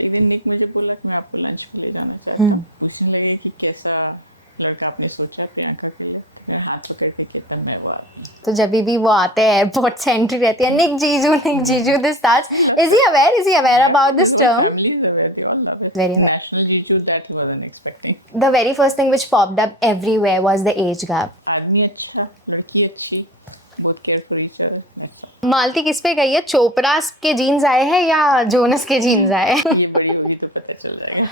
एक दिन निक मुझे बोला कि मैं आपको लंच के लिए जाना चाहता हूँ। पूछने लगे कि कैसा लड़का आपने सोचा प्रियंका के लिए। मैं हाथ पकड़ के कहता मैं वो आदमी। तो जब भी वो आते हैं एयरपोर्ट से एंट्री रहती है, निक जीजू this starts. Is he aware about this term? Family is aware, they all love it. Very aware. National Jitu that he wasn't expecting. The very first thing which popped up everywhere was the age gap. आदमी अच्छा, लड़की अच्छी, both care for each other. मालती किस पे गई है? चोपड़ा के jeans आए हैं या जोनस के जीन्स आए हैं? ये बड़ी होगी तो पता चल जाएगा।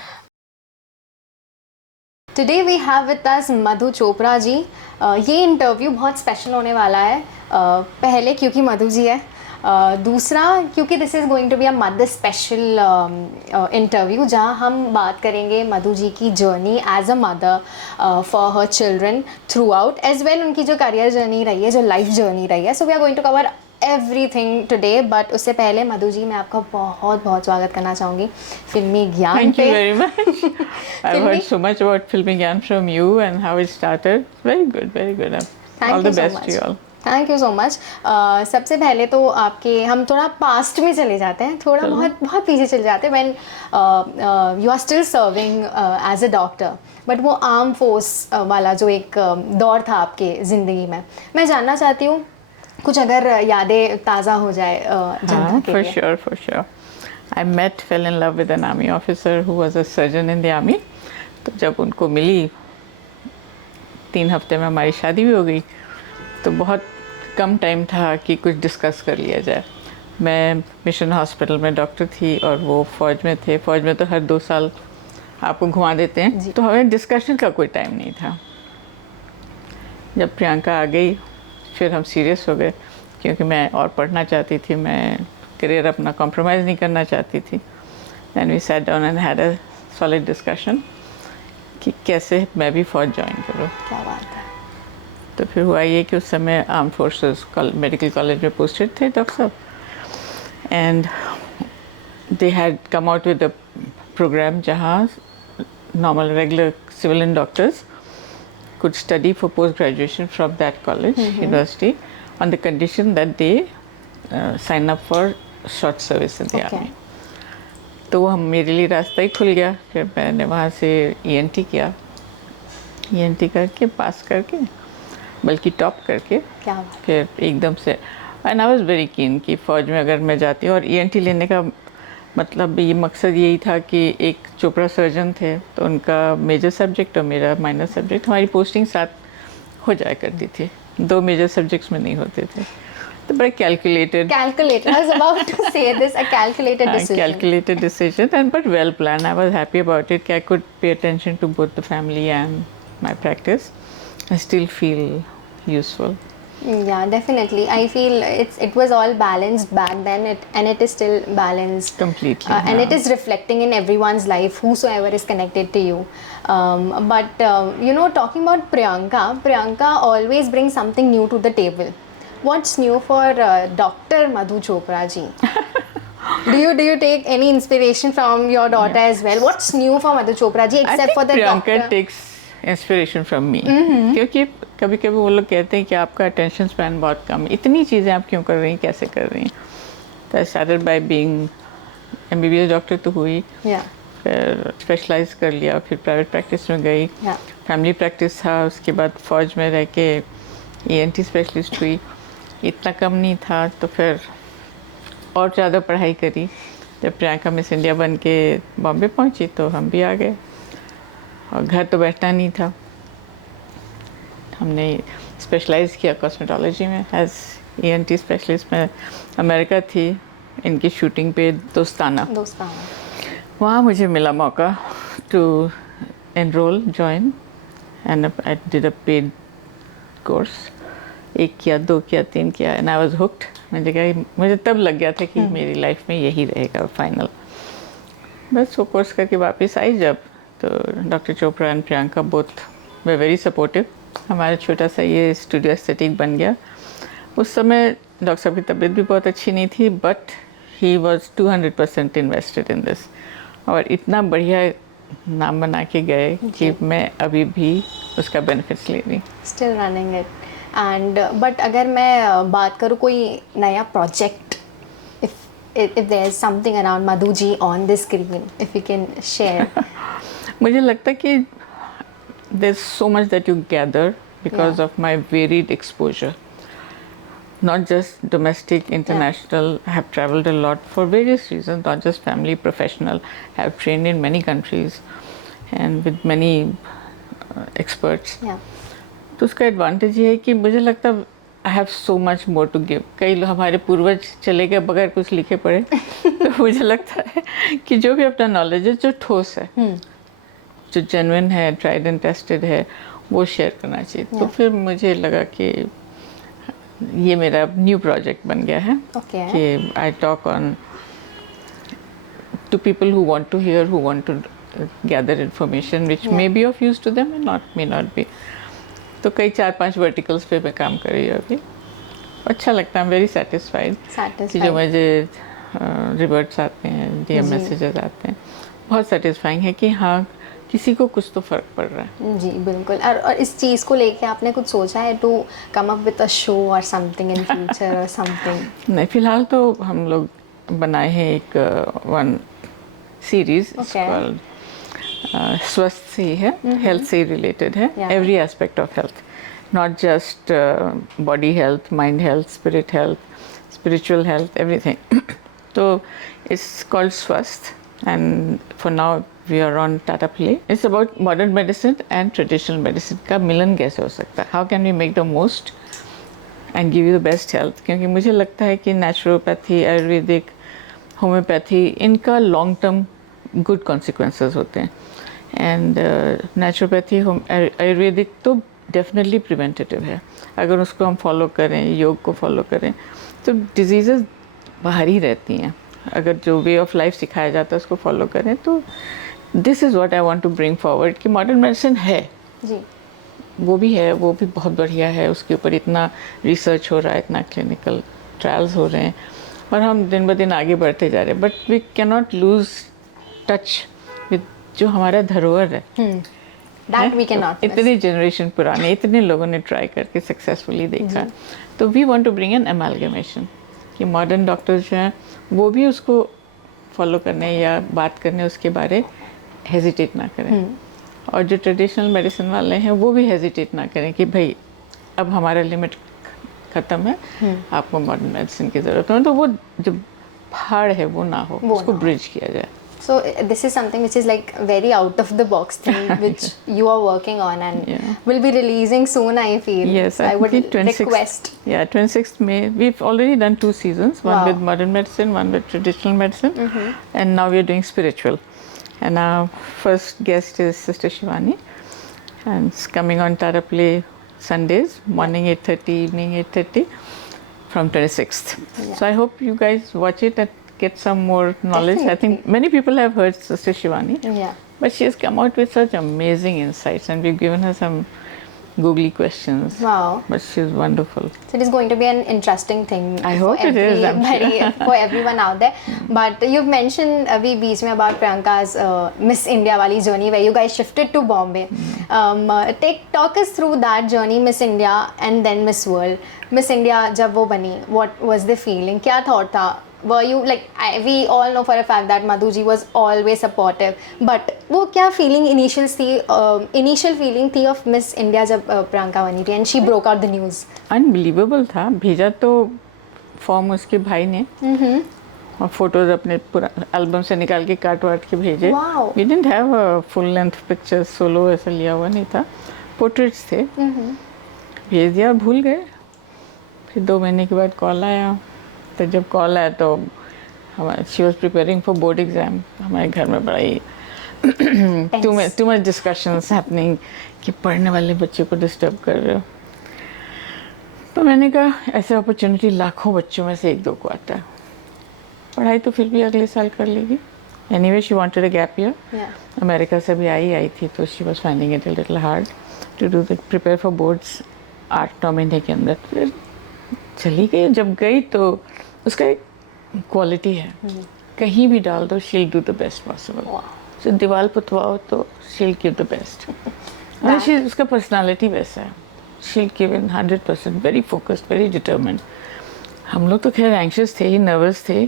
Today we have with us Madhu Chopra ji. ये इंटरव्यू बहुत स्पेशल होने वाला है। पहले क्योंकि मधु जी है, दूसरा क्योंकि this is going to be a mother special interview, जहाँ हम बात करेंगे मधु जी की journey as a mother for her children throughout, as well उनकी जो करियर जर्नी रही है, जो लाइफ जर्नी रही है। So we are going to cover everything today. But उससे पहले मधु जी, मैं आपका बहुत बहुत स्वागत करना चाहूँगी फिल्मी ज्ञान Thank पे। you very much. I've heard so much about Filmi Gyan from you and how it started. Very good, very good. All the best to you all. Thank you so much. सबसे पहले तो आपके, हम थोड़ा past में चले जाते हैं, थोड़ा बहुत पीछे चले जाते हैं। When you are still serving as a doctor, but वो आर्म फोर्स वाला जो एक दौर था आपके ज़िंदगी में, मैं जानना चाहती हूँ कुछ अगर यादें ताज़ा हो जाए जनता के For लिए। sure, for sure. I fell in love with an army officer who was a surgeon in the army. तो जब उनको मिली, 3 हफ्ते में हमारी शादी भी हो गई। तो बहुत कम टाइम था कि कुछ डिस्कस कर लिया जाए। मैं मिशन हॉस्पिटल में डॉक्टर थी और वो फ़ौज में थे। फ़ौज में तो हर 2 साल आपको घुमा देते हैं, तो हमें डिस्कशन का कोई टाइम नहीं था। जब प्रियंका आ गई, फिर हम सीरियस हो गए, क्योंकि मैं और पढ़ना चाहती थी, मैं करियर अपना कॉम्प्रोमाइज़ नहीं करना चाहती थी। Then we sat down and had a solid discussion कि कैसे मैं भी फ़ौज ज्वाइन करूँ। क्या बात है। तो फिर हुआ ये कि उस समय आर्म फोर्सेस मेडिकल कॉलेज में पोस्टेड थे डॉक्टर साहब, and they had come out with a program जहाँ normal regular civilian doctors could study for post graduation from that college university on the condition that they sign up for short service in the army. तो हम मेरे लिए रास्ता ही खुल गया। फिर मैंने वहाँ से ENT किया, ENT करके पास करके, बल्कि टॉप करके, फिर एकदम से and I was very keen कि फ़ौज में अगर मैं जाती हूँ। और ENT लेने का मतलब ये मकसद यही था कि एक चोपड़ा सर्जन थे, तो उनका मेजर सब्जेक्ट और मेरा माइनर सब्जेक्ट, हमारी पोस्टिंग साथ हो जाया करती थी। 2 मेजर सब्जेक्ट्स में नहीं होते थे। तो बड़ा calculated I was about to say this, a calculated decision. Calculated decision and but well planned. I was happy about it. I could pay attention to both the family and my practice. I still feel useful. Yeah, definitely. I feel it was all balanced back then, and it is still balanced Completely. and it is reflecting in everyone's life, whosoever is connected to you. But you know, talking about Priyanka always brings something new to the table. What's new for Dr. Madhu Chopra ji? Do you take any inspiration from your daughter as well? What's new for Madhu Chopra ji except for the Priyanka doctor? takes inspiration from me, क्योंकि कभी कभी वो लोग कहते हैं कि आपका attention span बहुत कम है, इतनी चीज़ें आप क्यों कर रही हैं, कैसे कर रही हैं। तो I started by being MBBS doctor तो हुई, फिर स्पेशलाइज कर लिया, फिर प्राइवेट प्रैक्टिस में गई, फैमिली प्रैक्टिस था, उसके बाद फ़ौज में रह के ENT स्पेशलिस्ट हुई। इतना कम नहीं था तो फिर और ज़्यादा पढ़ाई करी। जब प्रियंका मिस इंडिया बन के बॉम्बे पहुँची तो हम भी आ गए, और घर तो बैठना नहीं था। हमने स्पेशलाइज़ किया कॉस्मेटोलॉजी में एज ENT स्पेशलिस्ट। में अमेरिका थी इनकी शूटिंग पे, दोस्ताना वहाँ मुझे मिला मौका to enrol join, and I did a paid course. 1 किया, 2 किया, 3 किया, एंड आई वाज हुक्ड। मुझे तब लग गया था कि मेरी लाइफ में यही रहेगा फाइनल। बस वो कोर्स करके वापस आई जब, तो doctor Chopra and Priyanka both way very supportive. हमारा छोटा सा ये स्टूडियो एस्थेटिक बन गया। उस समय डॉक्टर साहब की तबीयत भी बहुत अच्छी नहीं थी, but he was 200% invested in this, और इतना बढ़िया नाम बना के गए कि मैं अभी भी उसका बेनिफिट्स ले रही। Still running it. And but अगर मैं बात करूँ कोई नया project, if if there's something around Madhu ji on the screen, if you can share. मुझे लगता है कि there's so much that you gather because Yeah. of my varied exposure. Not just domestic, international. I have traveled a lot for various reasons, not just family, professional. I have trained in many countries and with many experts. Yeah. तो उसका advantage ये है कि मुझे लगता है I have so much more to give. कई लोग हमारे पूर्वज चले गए बगैर कुछ लिखे पढ़े. तो मुझे लगता है कि जो भी अपना नॉलेज है जो ठोस है, जो जेन्युइन है, ट्राइड एंड टेस्टेड है, वो शेयर करना चाहिए. तो फिर मुझे लगा कि ये मेरा न्यू प्रोजेक्ट बन गया है Okay. कि I talk on to people who want to hear, who want to gather information which may be of use to them and may not be. तो कई 4-5 वर्टिकल्स पे मैं काम कर रही हूँ अभी. अच्छा लगता है. आई एम वेरी सेटिस्फाइड कि जो मुझे रिवर्ट्स आते हैं, डीएम मैसेजेस आते हैं, बहुत सेटिस्फाइंग है कि हाँ किसी को कुछ तो फ़र्क पड़ रहा है. जी बिल्कुल. और इस चीज़ को लेके आपने कुछ सोचा है to come up with a show और समथिंग इन फ्यूचर और समथिंग? नहीं, फिलहाल तो हम लोग बनाए हैं एक वन सीरीज कॉल्ड स्वस्थ से ही है, हेल्थ से रिलेटेड है. Every aspect of health, not just body health, mind health, spirit health, spiritual health, everything. तो इट्स कॉल्ड स्वस्थ and for now we are on Tata Play. It's about modern medicine and traditional medicine का मिलन कैसे हो सकता है. How can we make the most and give you the best health? क्योंकि मुझे लगता है कि नेचुरोपैथी, आयुर्वेदिक, होम्योपैथी, इनका लॉन्ग टर्म गुड कॉन्सिक्वेंसेस होते हैं. एंड नेचुरोपैथी, आयुर्वेदिक तो डेफिनेटली प्रिवेंटेटिव है. अगर उसको हम फॉलो करें, योग को फॉलो करें, तो डिजीज़ेस बाहर ही रहती हैं. अगर जो वे ऑफ लाइफ सिखाया जाता है उसको फॉलो करें. तो this is what I want to bring forward कि मॉडर्न मेडिसिन है जी, वो भी है, वो भी बहुत बढ़िया है. उसके ऊपर इतना रिसर्च हो रहा है, इतना क्लिनिकल ट्रायल्स हो रहे हैं और हम दिन ब दिन आगे बढ़ते जा रहे हैं. But we can not lose touch with जो हमारा धरोहर है. That we can not. इतनी जनरेशन पुराने, इतने लोगों ने ट्राई करके सक्सेसफुली देखा. तो we want to bring an amalgamation कि मॉडर्न डॉक्टर्स जो हैं वो भी उसको फॉलो करने या बात करने उसके बारे हेजिटेट ना करें. और जो ट्रेडिशनल मेडिसिन वाले हैं वो भी हेजिटेट ना करें कि भाई अब हमारा लिमिट ख़त्म है, आपको मॉडर्न मेडिसिन की ज़रूरत है. तो वो जो पहाड़ है वो ना हो, उसको ब्रिज किया जाए. So this is something which is like very out of the box thing which you are working on and will be releasing soon, I feel. Yes, I would think 26th, request. Yeah, 26th May. We've already done 2 seasons, one with modern medicine, one with traditional medicine, and now we're doing spiritual. And our first guest is Sister Shivani, and it's coming on Tata Play Sundays, morning 8:30, evening 8:30, from 26th. So I hope you guys watch it and get some more knowledge. Definitely. I think many people have heard Sister Shivani, Yeah. but she has come out with such amazing insights, and we've given her some googly questions. Wow. But she's wonderful. So it is going to be an interesting thing. I hope it is, I'm sure. For everyone out there. But you've mentioned अभी बीच में about Priyanka's Miss India वाली journey where you guys shifted to Bombay. Talk us through that journey, Miss India and then Miss World. Miss India जब वो बनी, what was the feeling? क्या thought था? Were you like we all know for a fact that Madhu ji was always supportive, but वो क्या feeling initial feeling थी of Miss India जब प्रियंका बनी थी and she broke out the news? Unbelievable था. भेजा तो फॉर्म उसके भाई ने और फोटोज अपने पूरा एल्बम से निकाल के काट वाट के भेजे. Wow. We didn't have a full length picture, solo ऐसा लिया हुआ नहीं था, पोर्ट्रेट्स थे. भेज दिया, भूल गए. फिर 2 महीने के बाद कॉल आया. तो जब कॉल आया तो हमारे she was preparing for board exam. हमारे घर में बड़ा ही टू मच डिस्कशंस हैपनिंग कि पढ़ने वाले बच्चे को डिस्टर्ब कर रहे हो. तो मैंने कहा ऐसे अपॉर्चुनिटी लाखों बच्चों में से 1-2 को आता है. पढ़ाई तो फिर भी अगले साल कर लेगी. Anyway she wanted a gap year. America से भी आई थी तो she was finding it a little hard to do the prepare for boards 8-9 महीने के अंदर. फिर चली गई. जब गई तो उसका एक क्वालिटी है, कहीं भी डाल दो she'll do the best possible. So दीवार पुतवाओ तो शील गिव द बेस्ट. उसका पर्सनालिटी वैसा है. She'll give in 100%, very focused, very determined. हम लोग तो खैर एंशियस थे ही, नर्वस थे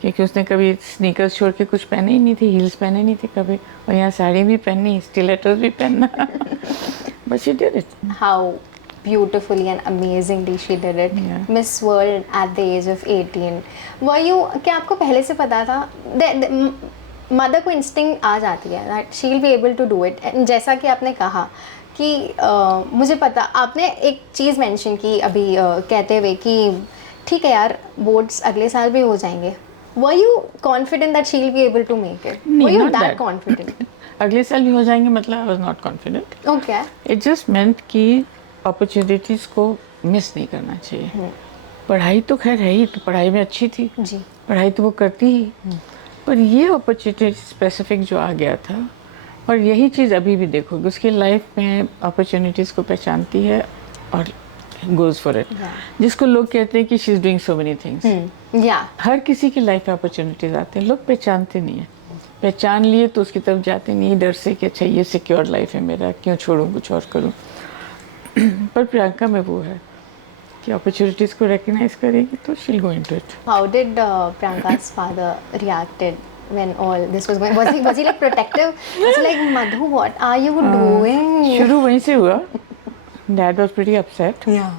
क्योंकि उसने कभी स्नीकर्स छोड़ के कुछ पहने ही नहीं थे, हील्स पहने नहीं थे कभी, और यहाँ साड़ी भी पहननी, स्टिलेटोस भी पहनना, but she did it. How beautifully and amazingly she did it. Yeah. Miss World at the age of 18. Were you, क्या आपको पहले से पता था? मदर को इंस्टिंक्ट आ जाती है that she'll be able to do it. And जैसा कि आपने कहा कि मुझे पता, आपने एक चीज़ मेंशन की अभी कहते हुए कि ठीक है यार, बोर्ड्स अगले साल भी हो जाएंगे. Were you confident that she'll be able to make it? नहीं, Were you not that that. confident? अगले साल भी हो जाएंगे मतलब I was not confident. Okay. It just मेंट कि अपॉर्चुनिटीज़ को मिस नहीं करना चाहिए. पढ़ाई तो खैर है ही, तो पढ़ाई में अच्छी थी, जी. पढ़ाई तो वो करती ही, पर ये अपॉर्चुनिटी स्पेसिफिक जो आ गया था, और यही चीज़ अभी भी देखोगे उसकी लाइफ में अपॉर्चुनिटीज़ को पहचानती है और गोज़ फॉर इट. जिसको लोग कहते हैं कि she is doing so many things. Yeah. हर किसी की लाइफ में अपॉर्चुनिटीज़ आते हैं, लोग पहचानते नहीं हैं. पहचान लिए तो उसकी तरफ जाते नहीं, डर से कि अच्छा ये सिक्योर लाइफ है मेरा, क्यों छोड़ूं कुछ और करूं. पर प्रियंका में वो है कि अपॉर्चुनिटीज़ को रिकग्नाइज करेगी तो she will go into it. How did Priyanka's father reacted when all this was going? Was he like protective? Was he like, Madhu, what are you doing? शुरू वहीं से हुआ. Dad was pretty upset Yeah.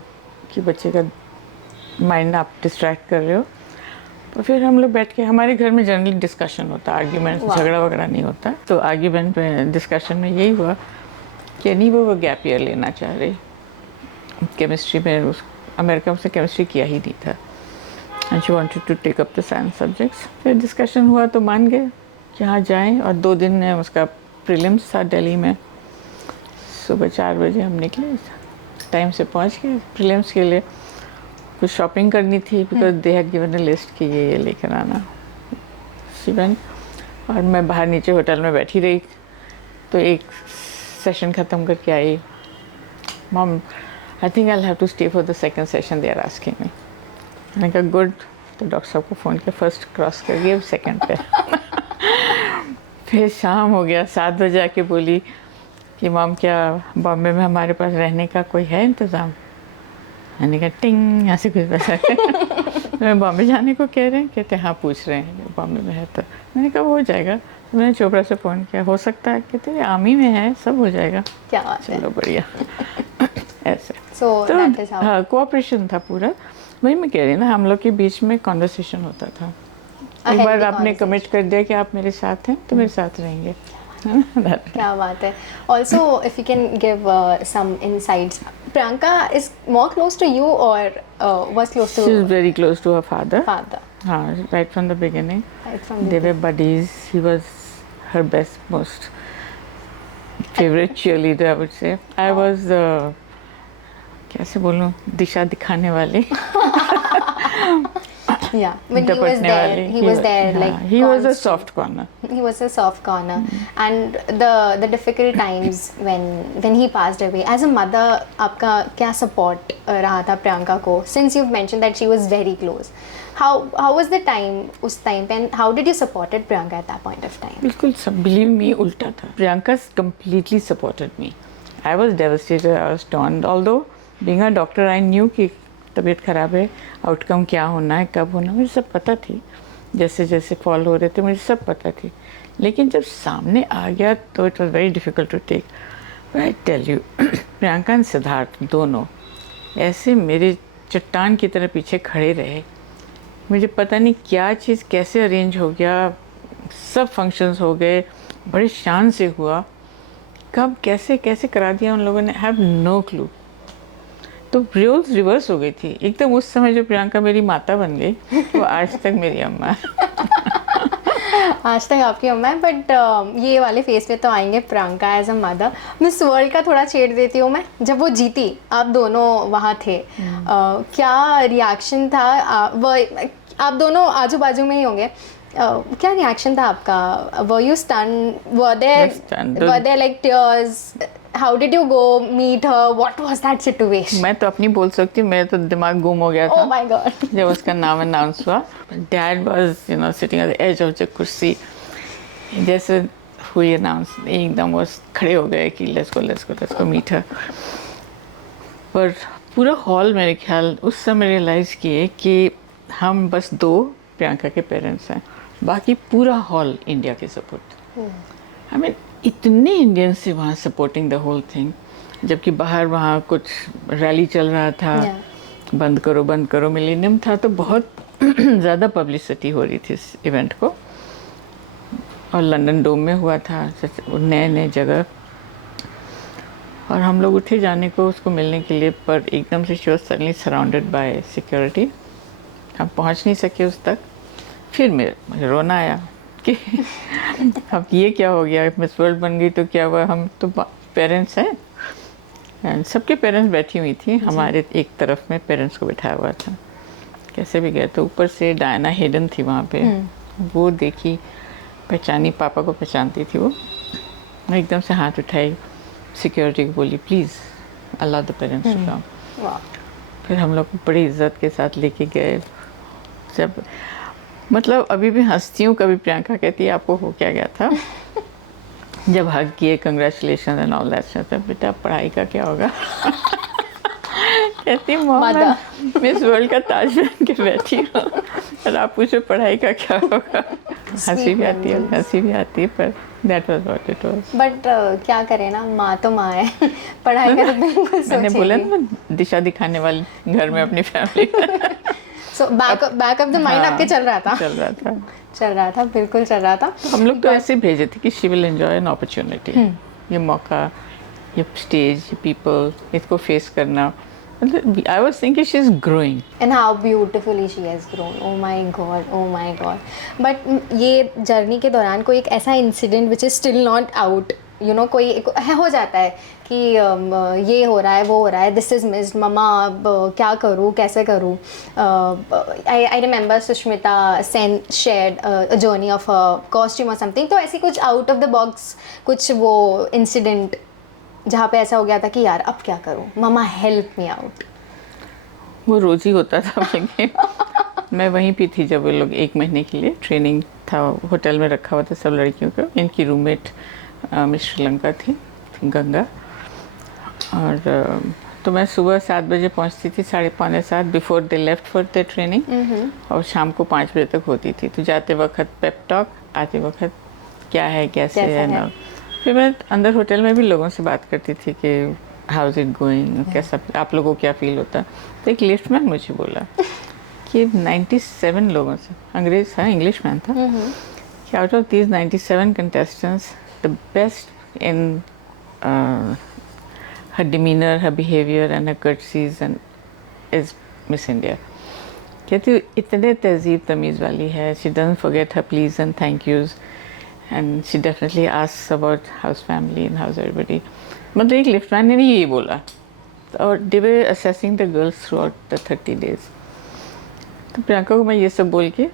कि बच्चे का mind आप distract कर रहे हो. तो फिर हम लोग बैठ के, हमारे घर में जनरली डिस्कशन होता, आर्ग्यूमेंट, झगड़ा वगड़ा नहीं होता. तो आर्ग्यूमेंट में, डिस्कशन में यही हुआ कि नहीं वो गैप ईयर लेना चाह रही. केमिस्ट्री में उस अमेरिका में से केमिस्ट्री किया ही नहीं था, and she wanted to take up the science subjects. फिर डिस्कशन हुआ तो मान गए कि हाँ जाएँ, और 2 दिन में उसका प्रीलिम्स था दिल्ली में. सुबह 4 बजे हम निकले, टाइम से पहुँच गए प्रीलिम्स के लिए. कुछ शॉपिंग करनी थी because they had given a list कि ये लेकर आना. शी वेंट, और मैं बाहर नीचे होटल में बैठी रही. तो एक सेशन ख़त्म करके आई, mom I think I will have to stay for the second session, they are asking me. मैंने कहा गुड. तो डॉक्टर साहब को फ़ोन किया, फर्स्ट क्रॉस कर गए, सेकंड पे. फिर शाम हो गया, 7 बजे आके बोली कि मॉम क्या बॉम्बे में हमारे पास रहने का कोई है इंतज़ाम. मैंने कहा टिंग, यहाँ से कुछ पैसा मैं बॉम्बे जाने को कह रहे हैं, कहते हाँ पूछ रहे हैं बॉम्बे में है. तो मैंने कहा हो जाएगा. तो मैंने चोपड़ा से फ़ोन किया, हो सकता है, कहते आर्मी में है, सब हो जाएगा. क्या बात है. चलो बढ़िया. ऐसे So तो that is how. हाँ, कोऑपरेशन था पूरा. वही मैं कह रही ना, हम लोग के बीच में कॉन्वर्सेशन होता था. A एक बार healthy आपने कमिट कर दिया कि आप मेरे साथ हैं तो मेरे साथ रहेंगे. क्या बात है. Also, if you can give some insights, Priyanka is more close to you or was close to She is very close to her father. father हाँ, right from the beginning. right from the They were buddies. He was her best, most favorite cheerleader, I would say. I was कैसे बोलूँ, दिशा दिखाने वाले. yeah, when he was दपटने there वाले. he was there हाँ, like he was a constant. soft corner. He was a soft corner. And the difficult times when he passed away, as a mother आपका क्या support रहा था प्रियंका को, since you've mentioned that she was very close? How was the time उस time पे, and how did you supported Priyanka at that point of time? बिल्कुल सब, believe me, उल्टा था. Priyanka completely supported me. I was devastated, I was torn. Although being a doctor, I knew कि तबीयत ख़राब है, आउटकम क्या होना है, कब होना है, मुझे सब पता थी. जैसे जैसे फॉल हो रहे थे मुझे सब पता थी. लेकिन जब सामने आ गया तो it was very difficult to take. But I tell you, Priyanka and Siddharth दोनों ऐसे मेरे चट्टान की तरह पीछे खड़े रहे. मुझे पता नहीं क्या चीज़ कैसे अरेंज हो गया, सब फंक्शंस हो गए, बड़े शान से हुआ. कब कैसे कैसे करा दिया उन लोगों ने, हैव नो क्लू. तो रोल्स रिवर्स हो गई थी एकदम. उस समय जो प्रियंका मेरी माता बन गई वो आज तक मेरी अम्मा है. आज तक आपकी अम्मा है. बट ये वाले फेस पे तो आएंगे Priyanka as a mother. Miss World का थोड़ा छेड़ देती हूँ मैं. जब वो जीती, आप दोनों वहाँ थे, क्या रिएक्शन था? आप दोनों आजू बाजू में ही होंगे. क्या रिएक्शन था आपका? Were you stun? Were there like tears? How did you go meet her? What was that situation? मैं तो अपनी बोल सकती हूँ, मेरा तो दिमाग गुम हो गया था. Oh my God. जब उसका नाम अनाउंस हुआ. Dad was sitting at the edge of the कुर्सी. जैसे हुई अनाउंस, एकदम वो खड़े हो गए कि लेट्स गो मीट हर. पर पूरा हॉल मेरे ख्याल उस समय रियलाइज़ किए कि हम बस 2 प्रियंका के पेरेंट्स हैं, बाकी पूरा हॉल इंडिया के सपोर्ट। आई मीन इतने इंडियंस से वहाँ सपोर्टिंग द होल थिंग, जबकि बाहर वहाँ कुछ रैली चल रहा था, बंद करो मिलेनियम था, तो बहुत ज़्यादा पब्लिसिटी हो रही थी इस इवेंट को, और लंदन डोम में हुआ था, नए नए जगह, और हम लोग उठे जाने को उसको मिलने के लिए, पर एकदम से she was suddenly surrounded by security, हम पहुंच नहीं सके उस तक। फिर मुझे रोना आया कि अब ये क्या हो गया, मिस वर्ल्ड बन गई तो क्या हुआ, हम तो पेरेंट्स हैं, एंड सबके पेरेंट्स बैठी हुई थी, हमारे एक तरफ में पेरेंट्स को बैठाया हुआ था। कैसे भी गए, तो ऊपर से डायना हेडन थी वहाँ पे, वो देखी, पहचानी, पापा को पहचानती थी वो एकदम से हाथ उठाई, सिक्योरिटी को बोली please allow the parents to come. फिर हम लोग बड़ी इज्जत के साथ लेके गए। जब मतलब अभी भी हंसती हूँ, कभी प्रियंका कहती है आपको हो क्या गया था, जब हग किए कंग्रेचुलेशन एंड ऑल दैट, बेटा पढ़ाई का क्या होगा कहती मॉम मिस वर्ल्ड का ताज पहन के बैठी हूँ और आप पूछो पढ़ाई का क्या होगा। हंसी भी आती है पर that was what it was. But क्या करें ना, माँ तो माँ है पढ़ाई का तो बिल्कुल मैंने बोला ना, दिशा दिखाने वाली घर में अपनी family. So back of the mind आपके चल रहा था, बिल्कुल चल रहा था। हम लोग तो ऐसे भेजे थे कि she will enjoy an opportunity, ये मौका, ये स्टेज, ये पीपल, इसको फेस करना। I was thinking she's growing. And how beautifully she has grown. Oh my god. But ये जर्नी के दौरान कोई एक ऐसा incident which is still not out, you know, कोई हो जाता है कि ये हो रहा है, वो हो रहा है, this is missed, मम्मा अब क्या करूँ, कैसे करूँ। I remember Sushmita Sen shared a journey of a costume or something, तो ऐसी कुछ out of the box कुछ वो इंसिडेंट जहाँ पे ऐसा हो गया था कि यार अब क्या करूँ, मम्मा हेल्प मी आउट। वो रोज ही होता था मैं वहीं पे थी जब वो लोग 1 महीने के लिए ट्रेनिंग था, होटल में रखा हुआ था सब लड़कियों को। इनकी रूममेट मिस श्रीलंका थी, गंगा, और तो मैं सुबह 7 बजे पहुंचती थी, 6:45 before they left for the training, और शाम को 5 बजे तक होती थी। तो जाते वक्त पेप टॉक, आते वक्त क्या है, कैसे है ना। फिर मैं अंदर होटल में भी लोगों से बात करती थी कि हाउ इज़ इट गोइंग, कैसा आप लोगों को क्या फील होता। तो एक लिफ्टमैन मुझे बोला कि 97 लोगों से, अंग्रेज था, इंग्लिश मैन था, कि out of these 97 contestants the best in her demeanour, her behaviour and her courtesies and is Miss India. कहती इतने तहजीब तमीज़ वाली है, she doesn't forget her please and thank yous, and she definitely asks about how's family and how's everybody. मतलब एक liftman ने ये बोला, और they were assessing the girls throughout the 30 days. तो प्रियंका को मैं ये सब बोल के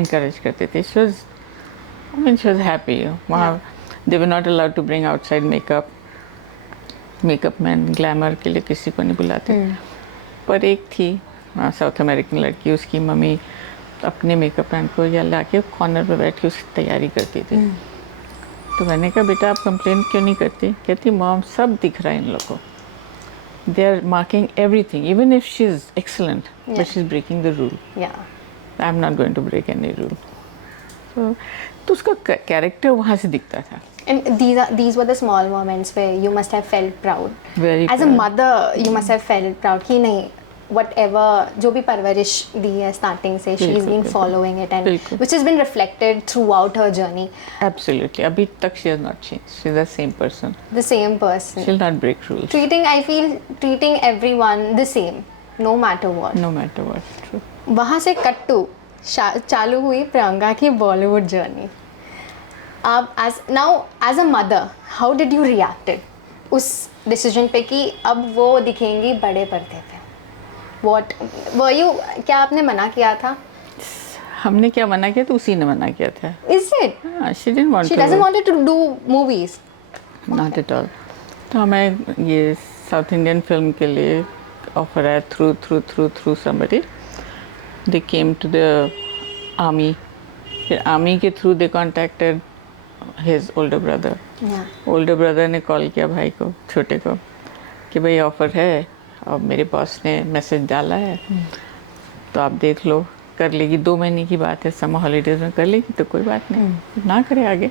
encourage करते थे। she was happy. वहाँ they were not allowed to bring outside makeup man, glamour के लिए किसी को नहीं बुलाते। पर एक थी साउथ अमेरिकन लड़की, उसकी मम्मी अपने मेकअप मैन को या ला के कॉर्नर पे बैठ के उसकी तैयारी करती थी। तो मैंने कहा बेटा आप कंप्लेन क्यों नहीं करती? कहती मॉम सब दिख रहा है इन लोगों को, they are marking everything, even if she is excellent but she is breaking the rule, I am not going to break any rule. तो उसका कैरेक्टर वहाँ से दिखता था। And these were the small moments where you must have felt proud. Very As proud. a mother, you must have felt proud कि नहीं, whatever जो भी परवरिश दी है starting से, she has been following it and which has been reflected throughout her journey. Absolutely. अभी तक she has not changed. She is the same person. The same person. She will not break rules. I feel treating everyone the same, no matter what. No matter what. True. वहाँ से cut to चालू हुई प्रियंका की Bollywood journey. आप as a mother, how did you reacted उस decision पे कि अब वो दिखेंगी बड़े पर्दे पे? What were you, क्या आपने मना किया था? हमने क्या मना किया तो उसी ने मना किया था। Is it? She didn't want She to. doesn't want to do movies. Not at all. तो हमें ये साउथ इंडियन फिल्म के लिए ऑफर आया through somebody. They came to the army. फिर आर्मी के through they contacted his older brother. Older brother ने call किया भाई को, छोटे को, कि भाई ऑफर है और मेरे बॉस ने मैसेज डाला है तो आप देख लो। कर लेगी, 2 महीने की बात है, समर हॉलीडेज में कर लेगी तो कोई बात नहीं, ना करे आगे।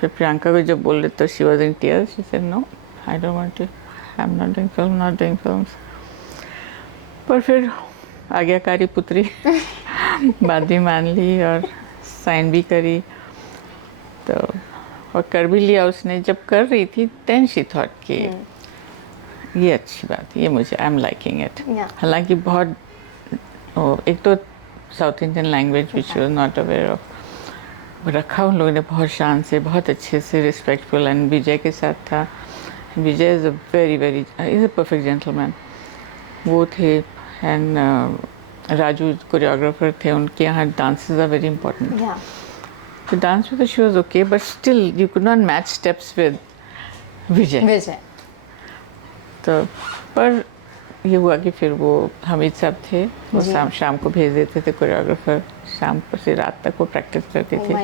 फिर प्रियंका को जब बोल रहे तो she was in tears, she said no I don't want to, I am not doing film, not doing films. पर फिर आज्ञाकारी पुत्री बात भी मान ली और साइन भी करी, तो और कर भी लिया उसने। जब कर रही थी देन शी थॉट कि ये अच्छी बात है, ये मुझे आई एम लाइकिंग इट। हालांकि बहुत एक तो south Indian language which was not aware of, रखा उन लोगों ने बहुत शान से, बहुत अच्छे से, रिस्पेक्टफुल। एंड विजय के साथ था, Vijay is a very very is a perfect gentleman, वो थे। एंड राजू कोरियोग्राफर थे, उनके यहाँ डांसेस आर वेरी इंपॉर्टेंट। तो डांस में तो she was okay, but still you could not match steps with Vijay. तो पर ये हुआ कि फिर वो हमीद साहब थे, वो शाम को भेज देते थे कोरियोग्राफर, शाम से रात तक वो प्रैक्टिस करते थे।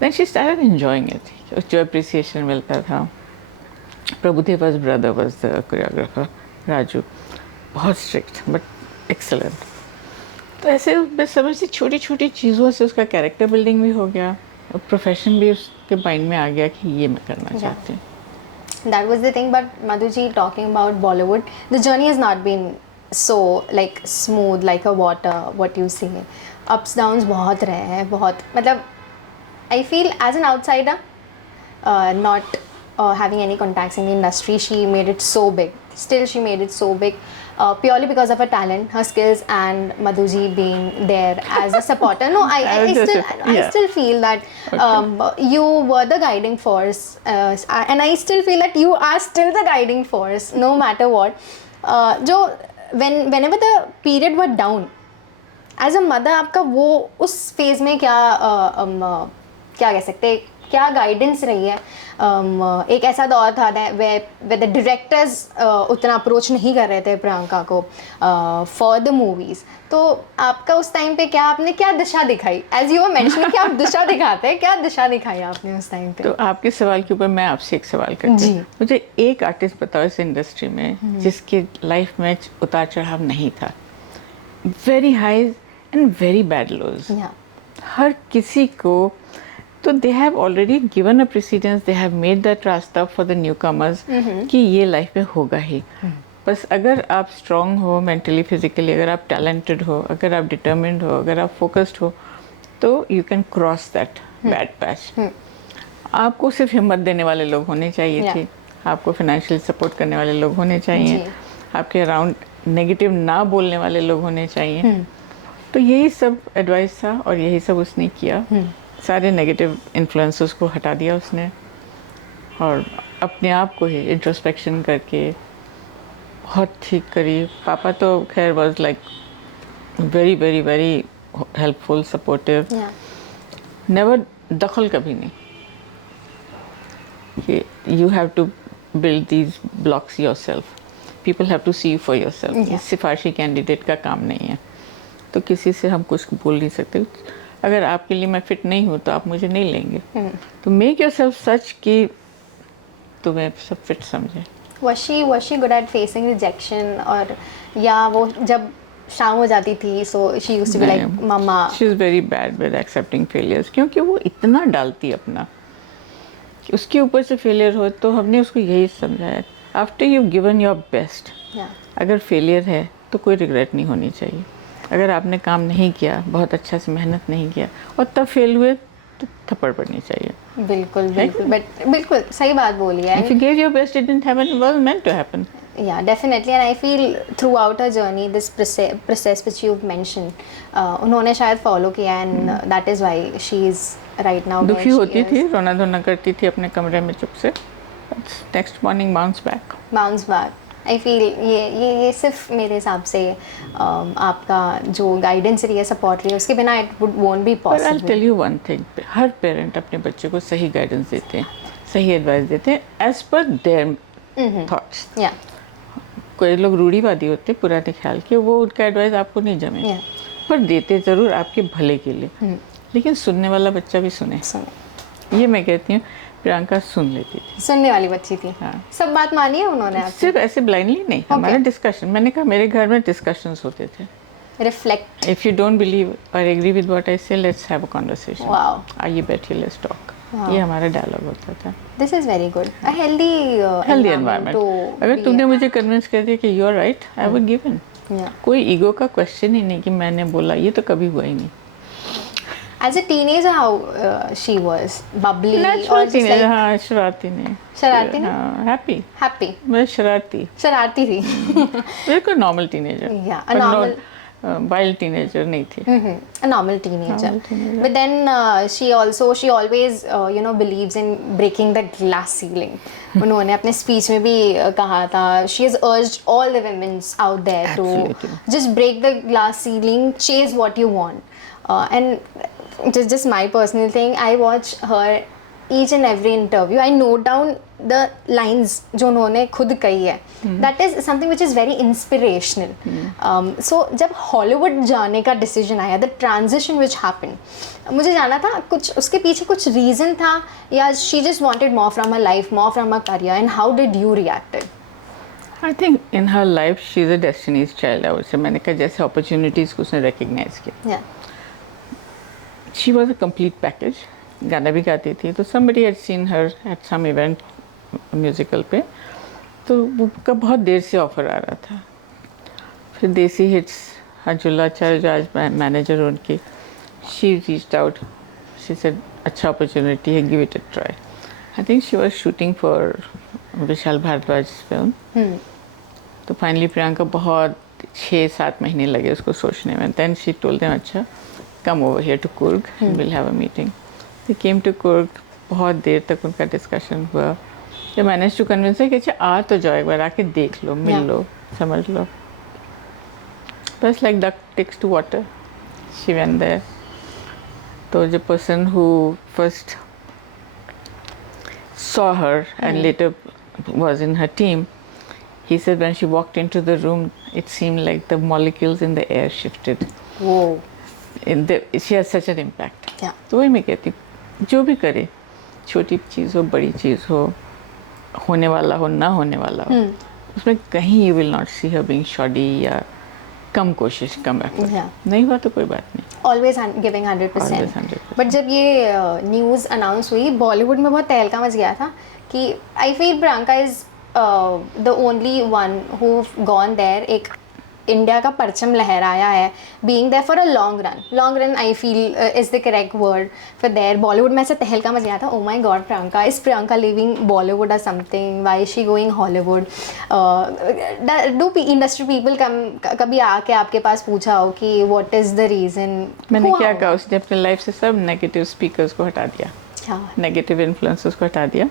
Then she started enjoying it, जो अप्रिसिएशन मिलता था। Prabhudeva's brother was the choreographer, Raju, बहुत स्ट्रिक्ट बट एक्सेलेंट। तो ऐसे मैं समझती छोटी छोटी चीज़ों से उसका कैरेक्टर बिल्डिंग भी हो गया और प्रोफेशन भी उसके माइंड में आ गया कि ये मैं करना चाहती हूँ। That was the thing, but Madhuji, talking about Bollywood, the journey has not been so like smooth like a water, what you say. Ups downs बहुत रहे हैं, बहुत मतलब I feel as an outsider, not having any contacts in the industry, she made it so big. Still, she made it so big purely because of her talent, her skills, and Madhuji being there as a supporter. No, I still feel that you were the guiding force, and I still feel that you are still the guiding force, no matter what. जो whenever the period were down, as a mother, आपका वो उस phase में क्या कह सकते, क्या guidance रही है? एक ऐसा दौर था where the directors उतना अप्रोच नहीं कर रहे थे प्रियंका को फॉर द मूवीज़। तो आपका उस टाइम पे क्या, आपने क्या दिशा दिखाई? एज यू वर मेंशनिंग कि आप दिशा दिखाते हैं, क्या दिशा दिखाई आपने उस टाइम पे? तो आपके सवाल के ऊपर मैं आपसे एक सवाल करती हूँ, मुझे एक आर्टिस्ट बताओ इस इंडस्ट्री में जिसके लाइफ में उतार चढ़ाव नहीं था, very high and very bad lows, हर किसी को। तो they have already given a precedence, they have made that रास्ता फॉर द न्यू कमर्स कि ये लाइफ में होगा ही। बस अगर आप स्ट्रॉन्ग हो मेंटली फिजिकली, अगर आप टैलेंटेड हो, अगर आप डिटर्मिन्ड हो, अगर आप फोकस्ड हो, तो you can cross that bad patch. आपको सिर्फ हिम्मत देने वाले लोग होने चाहिए थे, आपको फाइनेंशियल सपोर्ट करने वाले लोग होने चाहिए, आपके अराउंड नेगेटिव ना बोलने वाले लोग होने चाहिए। तो यही सब एडवाइस था और यही सब उसने किया। सारे नेगेटिव इन्फ्लुएंसेस को हटा दिया उसने और अपने आप को ही इंट्रोस्पेक्शन करके बहुत ठीक करी। पापा तो खैर was like very very very helpful, supportive, never दखल कभी नहीं कि you have to build these blocks yourself, people have to see you for yourself. ये सिफारिशी कैंडिडेट का काम नहीं है, तो किसी से हम कुछ बोल नहीं सकते। अगर आपके लिए मैं फिट नहीं हूँ तो आप मुझे नहीं लेंगे। तो मेक योरसेल्फ सच कि तुम्हें सब फिट समझे। Was she good at facing rejection, और या वो जब शाम हो जाती थी so she used to be like mama? She is very bad with accepting failures, क्योंकि वो इतना डालती अपना कि उसके ऊपर से फेलियर हो। तो हमने उसको यही समझाया, after you given your best, अगर फेलियर है तो कोई रिग्रेट नहीं होनी चाहिए। अगर आपने काम नहीं किया, बहुत अच्छा से मेहनत नहीं किया और तब फेल हुए तो थप्पड़ पड़नी चाहिए। बिल्कुल बिल्कुल, बट बिल्कुल सही बात बोली है। If you gave your best, it didn't happen, it was meant to happen. Yeah, definitely, and I feel throughout her journey, this process which you've mentioned, उन्होंने शायद follow किया, and that is why she is right now. दुखी होती थी, रोना धोना करती थी अपने कमरे में चुप से, next morning bounce back. Bounce back. I feel ये सिर्फ मेरे हिसाब से आपका जो गाइडेंस रही है, सपोर्ट रही है, उसके बिना it won't be possible. But I'll tell you one thing, her parent अपने बच्चे को सही गाइडेंस देते हैं, सही एडवाइस देते हैं as per their thoughts. कोई लोग रूढ़ीवादी होते हैं पुराने ख्याल के, वो उनका एडवाइस आपको नहीं जमे, पर देते ज़रूर आपके भले के लिए, लेकिन सुनने वाला बच्चा भी सुने। ये मैं कहती हूँ, प्रियंका सुन लेती थी, सुनने वाली बच्ची थी। हाँ। सब बात मानी है उन्होंने आपकी? सिर्फ ऐसे ब्लाइंडली नहीं, हमारा डिस्कशन, मैंने कहा मेरे घर में डिस्कशंस होते थे, reflect. If you don't believe or agree with what I say, let's have a conversation. Wow. आइए बैठिए, let's talk. Wow. ये हमारा dialogue होता था. This is very good. A healthy Healthy environment. environment. to अगर be तुमने in. मुझे convince कर दिया कि you are right, I would give in. Yeah. कोई ईगो का क्वेश्चन ही नहीं कि मैंने बोला, ये तो कभी हुआ ही नहीं. As a teenager, how she was? Bubbly or Natural just teenager, like हाँ शरारती नहीं. शरारती नहीं? हाँ, happy. happy? मैं शरारती. शरारती थी. बिल्कुल normal teenager. Yeah, a normal. Wild teenager नहीं थी. A normal teenager. Normal teenager. But then she always believes in breaking the glass ceiling. उन्होंने अपने speech में भी कहा था, she has urged all the women out there Absolutely. to just break the glass ceiling, chase what you want. And just my personal thing, I watch her each and every interview. I note down the lines जो उन्होंने खुद कही है. That is something which is very inspirational. So जब Hollywood जाने का decision आया, the transition which happened, मुझे जाना था कुछ उसके पीछे कुछ reason था या she just wanted more from her life, more from her career, and how did you react it? I think in her life she's a destiny's child. I would say मैंने कहा जैसे opportunities को उसने recognize किया. Yeah. She was a complete package. गाना भी गाती थी. तो somebody had seen her at some event musical पे. तो उसका बहुत देर से ऑफर आ रहा था. फिर देसी हिट्स हजुल्लाचार्य जो आज मैनेजर उनकी, she reached out. She said अच्छा opportunity है, give it a try. I think she was shooting for Vishal Bhardwaj film. तो फाइनली प्रियंका बहुत 6-7 महीने लगे उसको सोचने में. Then she told them अच्छा come over here to Coorg and we'll have a meeting. They came to Coorg. बहुत देर तक उनका डिस्कशन हुआ. They managed to convince her कि अच्छा आ तो जाओ एक बार आके देख लो, मिल Yeah. लो, समझ लो. But like duck takes to water. She went there. तो the person who first saw her and later was in her team, he said when she walked into the room, it seemed like the molecules in the air shifted. Whoa. She has such an impact. Yeah. तो वही मैं कहती हूँ, जो भी करे, छोटी चीज़ हो, बड़ी चीज़ हो, होने वाला हो, ना होने वाला हो, उसमें कहीं you will not see her being shoddy या कम कोशिश, कम effort. Yeah. नहीं हुआ तो कोई बात नहीं. Always giving 100%. Always 100%. बट जब ये न्यूज़ अनाउंस हुई, बॉलीवुड में बहुत तहलका मच गया था कि I feel Priyanka is the only one who gone there, एक इंडिया का परचम लहराया है, being there for a long run I feel is the correct word for there. Bollywood में से तहलका मच गया था, oh my god Priyanka, is Priyanka living Bollywood और something, why is she going Hollywood? Do industry people कभी आके आपके पास पूछा हो कि व्हाट इज़ द रीज़न? मैंने क्या कहा, उसने अपने लाइफ से सब नेगेटिव स्पीकर्स को हटा दिया, नेगेटिव इन्फ्लुएंसेस को हटा दिया.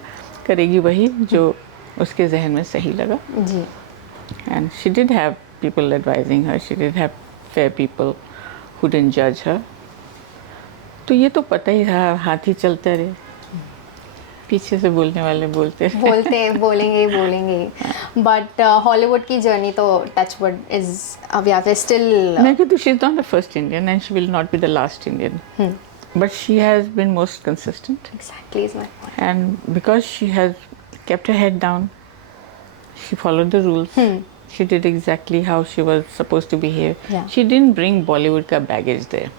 करेगी वही जो उसके जहन में सही लगा. जी. And she did have people advising her. She did have fair people who didn't judge her. तो ये तो पता ही था, हाथी चलते रहे, पीछे से बोलने वाले बोलते रहे. बोलेंगे. बट हॉलीवुड की जर्नी तो टचवुड इज अभी आप स्टिल. मैं कहती हूँ she is not the first Indian and she will not be the last Indian. But she has been most consistent. Exactly is my point. And because she has kept her head down, she followed the rules. She did exactly how she was supposed to behave. Yeah. She didn't bring Bollywood ka baggage there.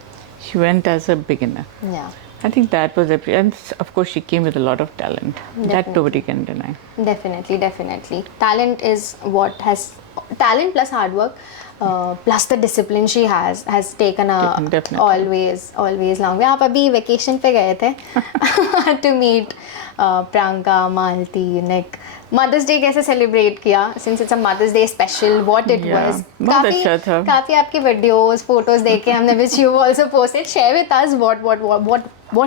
She went as a beginner. Yeah. I think that was and of course she came with a lot of talent. That Definitely. nobody can deny. Definitely. Talent is what has talent plus hard work. Plus the discipline she has taken a Definitely. always long way. आप अभी vacation पे गए थे to meet Priyanka, Malti, Nick. Mother's Day कैसे celebrate किया? Since it's a Mother's Day special, what it Yeah, was. बहुत अच्छा था. काफी आपके videos, photos देखे हमने, which you also posted. Share with us what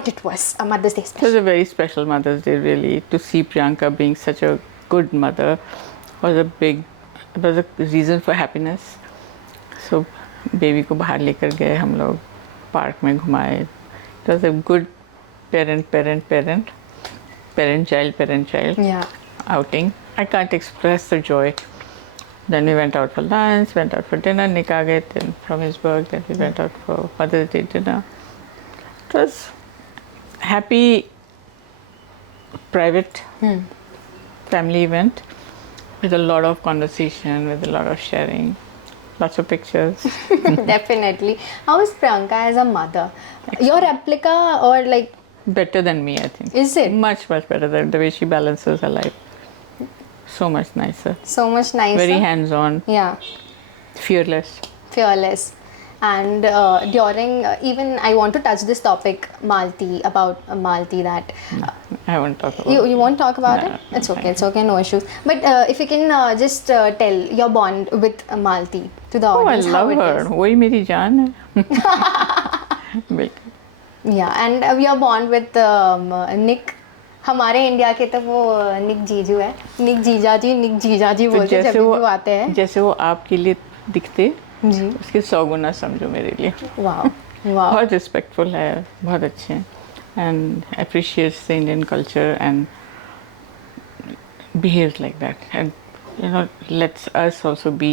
it was, a Mother's Day It special. was a very special Mother's Day, really. To see Priyanka being such a good mother was a reason for happiness. So, baby को बाहर लेकर गए हम लोग, park में घुमाए. It was a good parent-child Yeah. outing. I can't express the joy. Then we went out for lunch, went out for dinner. Nick आ गए then from his work. Then we went out for Mother's Day dinner. It was happy, private family event with a lot of conversation, with a lot of sharing. lots of pictures. Definitely. How is Priyanka as a mother? Your replica or like, Better than me, I think. is it? Much better than the way she balances her life. So much nicer. So much nicer. Very hands-on, Yeah, fearless. fearless. And during, even I want to touch this topic, Malti, about Malti, that I won't talk about you won't talk about No, it? no, It's okay, thank it's okay, no issues. But if you can just tell your bond with Malti to the Oh, I audience, how love it her. is. वही मेरी जान है. बिल्कुल. Yeah, and your bond with Nick. हमारे India के तो वो निक जीजू है, निक जीजाजी तो बोलते हैं जब भी वो आते हैं. जैसे वो आपके लिए दिखते, जी. उसके 100 गुना समझो मेरे लिए. वाह वाह. बहुत रिस्पेक्टफुल है, बहुत अच्छे हैं, and appreciates the Indian culture and behaves like that, and you know let's us also be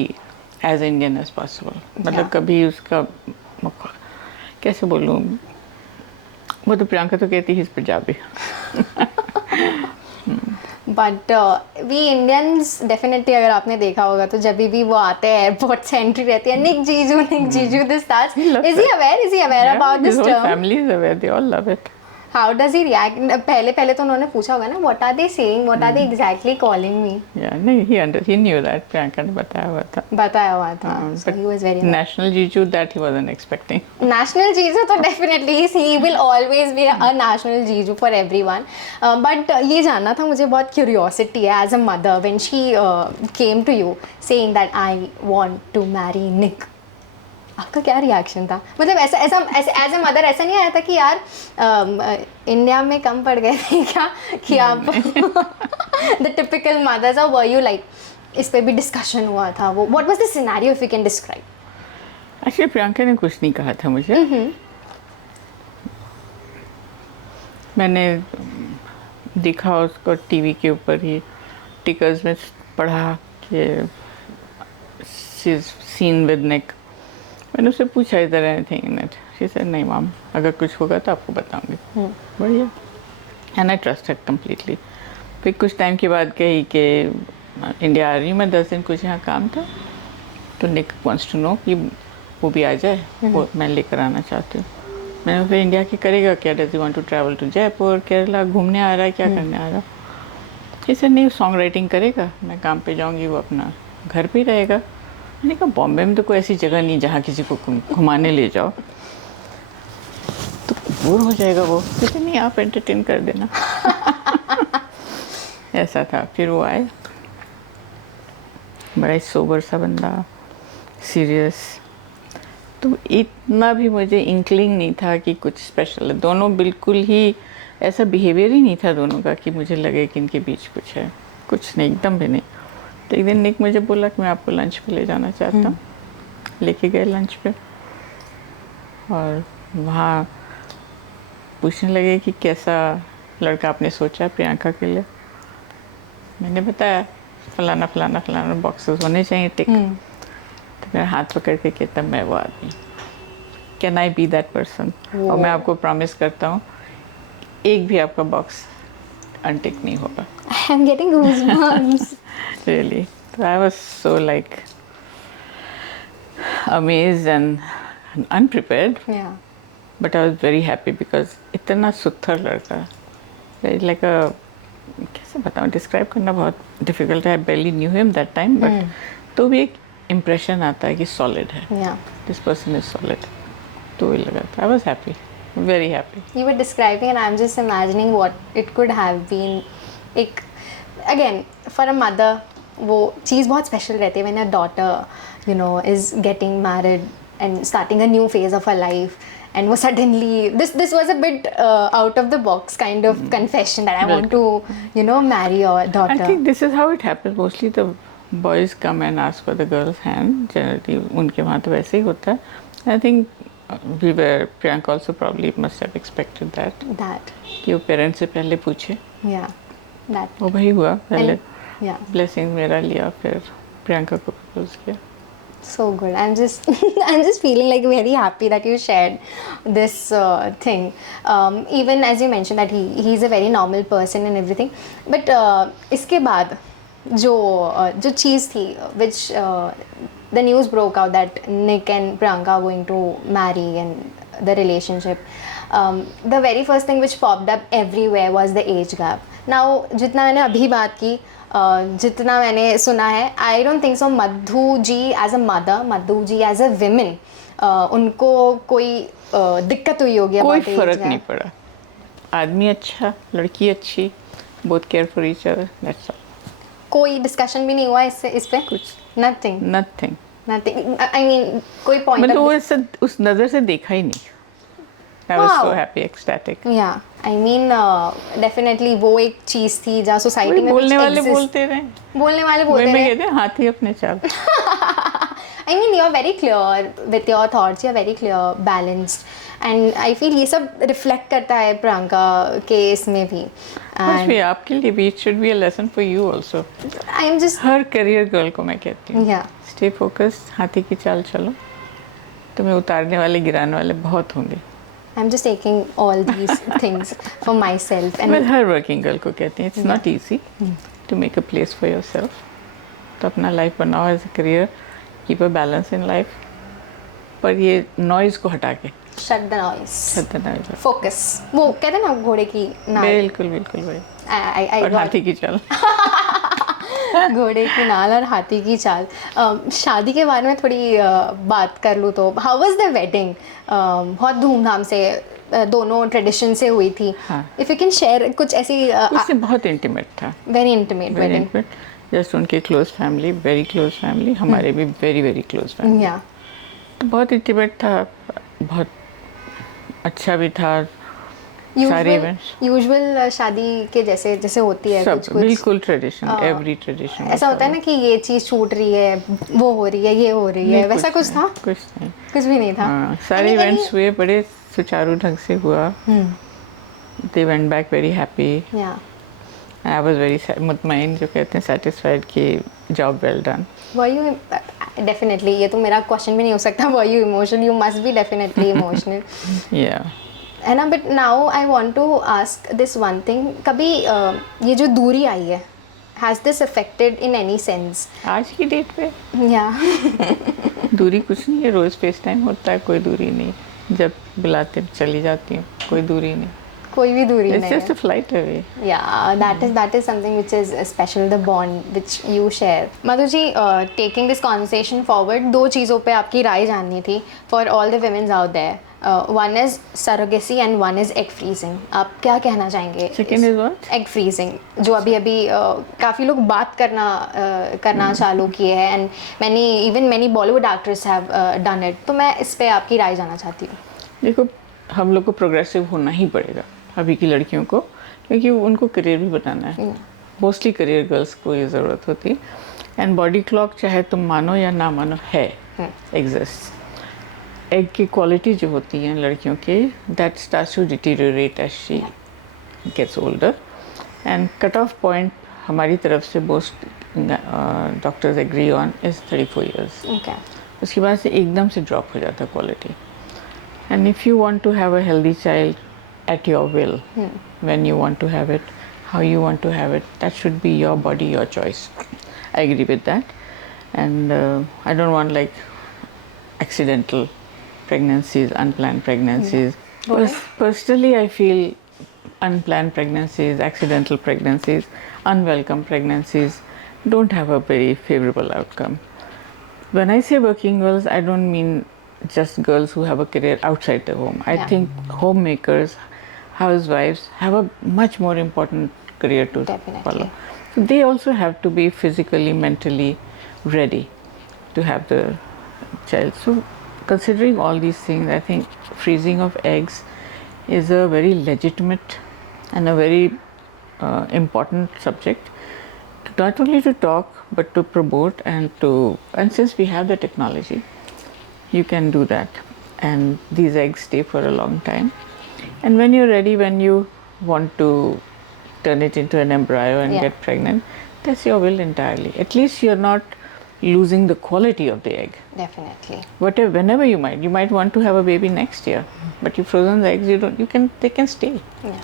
as Indian as possible. मतलब Yeah. कभी उसका कैसे बोलूँ, वो तो प्रियंका तो कहती है Punjabi. But we Indians definitely, अगर आपने देखा होगा तो जब भी वो आते हैं एयरपोर्ट से एंट्री रहती है, निक जीजू this that's. Is he aware about this term? Family is aware, they all love it. How does he react? पहले तो उन्होंने पूछा होगा ना, what are they saying, what are they exactly calling me? या नहीं, ही न्यू दैट, प्रियंका ने बताया हुआ था. बताया हुआ था. सो ही वाज वेरी नेशनल जीजू that he wasn't expecting. National जीजू तो definitely he will always be a national जीजू for everyone. But ये जानना था मुझे, बहुत क्यूरियोसिटी है as a mother when she came to you saying that I want to marry Nick. आपका क्या रिएक्शन था? मतलब ऐसा एज ए मदर ऐसा नहीं आया था कि यार इंडिया में कम पड़ गए थे क्या कि आप द टिपिकल मदर्स, और वर यू लाइक, इस पे भी डिस्कशन हुआ था वो? What was the scenario if you can describe? Actually Priyanka ने कुछ नहीं कहा था मुझे. मैंने देखा उसको टीवी के ऊपर ही, टिकर्स में पढ़ा कि she is seen with Nick. मैंने उससे पूछा is there anything in it? She said नहीं मैम, अगर कुछ होगा तो आपको बताऊंगी. बढ़िया. And I trusted completely. फिर कुछ टाइम के बाद कही कि इंडिया आ रही हूँ मैं 10 दिन, कुछ यहाँ काम था, तो निक वांट्स टू नो कि वो भी आ जाए, वो मैं लेकर आना चाहती हूँ. मैंने फिर इंडिया की करेगा क्या? Does you want to travel to Jaipur, Kerala, घूमने आ रहा है, क्या करने आ रहा? इसे नहीं, सॉन्ग राइटिंग करेगा, मैं काम पे जाऊँगी, वो अपना घर पे ही रहेगा. मैंने कहा बॉम्बे में तो कोई ऐसी जगह नहीं जहाँ किसी को घुमाने ले जाओ, तो बोर हो जाएगा वो. कहते नहीं, आप एंटरटेन कर देना. ऐसा था. फिर वो आए, बड़ा ही सोबर सा बंदा, सीरियस. तो इतना भी मुझे इंक्लिंग नहीं था कि कुछ स्पेशल है. दोनों बिल्कुल ही ऐसा बिहेवियर ही नहीं था दोनों का कि मुझे लगे कि इनके बीच कुछ है. कुछ नहीं, एकदम भी नहीं. तो एक दिन निक मुझे बोला कि मैं आपको लंच पे ले जाना चाहता हूँ. लेके गए लंच पे, और वहाँ पूछने लगे कि कैसा लड़का आपने सोचा प्रियंका के लिए. मैंने बताया फलाना फलाना फलाना बॉक्सेस होने चाहिए टिक. तो मेरा हाथ पकड़ के कहता मैं वो आदमी, can I be that person? और मैं आपको प्रॉमिस करता हूँ एक भी आपका बॉक्स अनटिक नहीं होगा. I am getting goosebumps. Really, so I was so like amazed and unprepared, Yeah. but I was very happy because इतना सुथर लड़का, very like a, कैसे बताऊँ, डिस्क्राइब करना बहुत डिफिकल्ट है. I barely knew him that time, but तो भी एक इम्प्रेशन आता है कि सॉलिड है, Yeah. This person is solid. तो वही लगा था. I was happy, very happy. You were describing and I'm just imagining what it could have been. एक again for a mother वो चीज़ बहुत स्पेशल रहती है when your daughter you know is getting married and starting a new phase of her life, and वो suddenly this was a bit out of the box kind of confession that I want to you know marry your daughter. I think this is how it happens. Mostly the boys come and ask for the girl's hand. Generally उनके वहाँ तो वैसे ही होता है. I think Priyanka also probably must have expected that. कि वो parents से पहले पूछे. Yeah, that. वो वही हुआ पहले. Yeah. ब्लेसिंग मेरा लिया, फिर प्रियंका को प्रपोज किया. So good. I'm just feeling like very happy that you shared this thing. Even as you mentioned that he's a very normal person and everything. But इसके बाद जो चीज़ थी which the news broke out that Nick and Priyanka are going to marry and the relationship, the very first thing which popped up everywhere was the age gap. Now जितना मैंने अभी बात की, जितना मैंने सुना है, I don't think so Madhu ji as a mother, Madhu ji as a women, उनको कोई दिक्कत हुई होगी कोई about age फर्क gap. नहीं पड़ा. आदमी अच्छा, लड़की अच्छी, both care for each other, that's all. कोई डिस्कशन भी नहीं हुआ इस पे? कुछ nothing nothing. Nothing I mean कोई पॉइंट मतलब वो ऐसा उस नज़र से देखा ही नहीं. I was so Wow. happy, ecstatic. या आई मीन डेफिनेटली वो एक चीज़ थी जहाँ सोसाइटी वही में बोलने वाले बोलते रहे. बोलने वाले वही बोलते मैं रहे. कहते हैं हाथी अपने चाल. I mean you are very clear with your thoughts, you are very clear balanced and I feel ये सब रिफ्लेक्ट करता है प्रियंका के इसमें भी. कुछ भी आपके लिए भी, it should be a lesson for you also. I am just her career girl को मैं कहती हूँ, या स्टे फोकस, हाथी की चाल चलो. तुम्हें उतारने वाले गिराने वाले बहुत होंगे. I am just taking all these things for myself मैं एंड हर वर्किंग गर्ल को कहती हैं, it's not easy to make a place for yourself. तो अपना लाइफ बनाओ as a career, keep a balance in life, पर ये नॉइज़ को हटा के शट द नॉइज, छतनाइज. फोकस. वो कहते हैं ना घोड़े की नाल. बिल्कुल बिल्कुल भाई. आई और हाथी की चाल. घोड़े की नाल और हाथी की चाल. शादी के बारे में थोड़ी बात कर लूँ तो हाउ वाज द वेडिंग? बहुत धूमधाम से दोनों ट्रेडिशन से हुई थी. हाँ. इफ यू कैन शेयर कुछ ऐसी उससे बहुत इंटीमेट था. Very intimate very wedding. Intimate. Just उनके close family, very close family, हमारे भी वेरी वेरी क्लोज फैमिली. या बहुत इंटीमेट था, बहुत अच्छा भी था. सारे इवेंट्स यूजुअल शादी के जैसे जैसे होती है सब कुछ कुछ बिल्कुल ट्रेडिशन, एवरी ट्रेडिशन. ऐसा होता है ना कि ये चीज़ छूट रही है, वो हो रही है, ये हो रही है, वैसा कुछ था? कुछ नहीं. कुछ भी नहीं था. हाँ, सारे Any- इवेंट्स हुए, बड़े सुचारू ढंग से हुआ. They went back very happy. या आई वाज वेरी मुतमईन, जो कहते हैं, सेटिस्फाइड कि job well done. Were you definitely, ये तो मेरा क्वेश्चन भी नहीं हो सकता. Were you emotional? You must be definitely emotional. या है ना. But now I want to ask this one thing. कभी ये जो दूरी आई है, has this affected in any sense? आज की डेट पे या दूरी कुछ नहीं है. रोज़ फेस टाइम होता है, कोई दूरी नहीं. जब बुलाते चली जाती हूँ, कोई दूरी नहीं. कोई भी दूरी इट्स नहीं just a flight away. Yeah, that is something which is special, the bond which you share. Madhu ji, taking this conversation forward, दो चीज़ों पे आपकी राय जाननी थी for all the women out there. One is surrogacy and one is egg freezing. आप क्या कहना चाहेंगे? Second is what? Egg freezing, जो अभी काफ़ी लोग बात करना चालू किए हैं and many Bollywood actors have done it. तो मैं इस पे आपकी राय जानना चाहती हूँ. देखो, हम लोग को प्रोग्रेसिव होना ही पड़ेगा अभी की लड़कियों को, क्योंकि उनको करियर भी बनाना है. मोस्टली करियर गर्ल्स को ये ज़रूरत होती है. एंड बॉडी क्लॉक, चाहे तुम मानो या ना मानो, है, एग्जिस्ट. एग की क्वालिटी जो होती है लड़कियों की, that starts to deteriorate as she gets older. And cut off point हमारी तरफ से most doctors agree on is 34 years. Okay. उसके बाद से एकदम से ड्रॉप हो जाता है quality. And if you want to have a healthy child at your will, when you want to have it, how you want to have it, that should be your body, your choice. I agree with that. And I don't want like accidental pregnancies, unplanned pregnancies. Personally, I feel unplanned pregnancies, accidental pregnancies, unwelcome pregnancies don't have a very favorable outcome. When I say working girls, I don't mean just girls who have a career outside the home. I Yeah. think homemakers, housewives have a much more important career to Definitely. follow. So they also have to be physically, mentally ready to have the child. So considering all these things, I think freezing of eggs is a very legitimate and a very important subject. Not only to talk, but to promote and since we have the technology, you can do that, and these eggs stay for a long time. And when you're ready, when you want to turn it into an embryo and Yeah. get pregnant, that's your will entirely. At least you're not losing the quality of the egg. Definitely. Whenever you might want to have a baby next year, but you've frozen the eggs. They can stay. Yeah.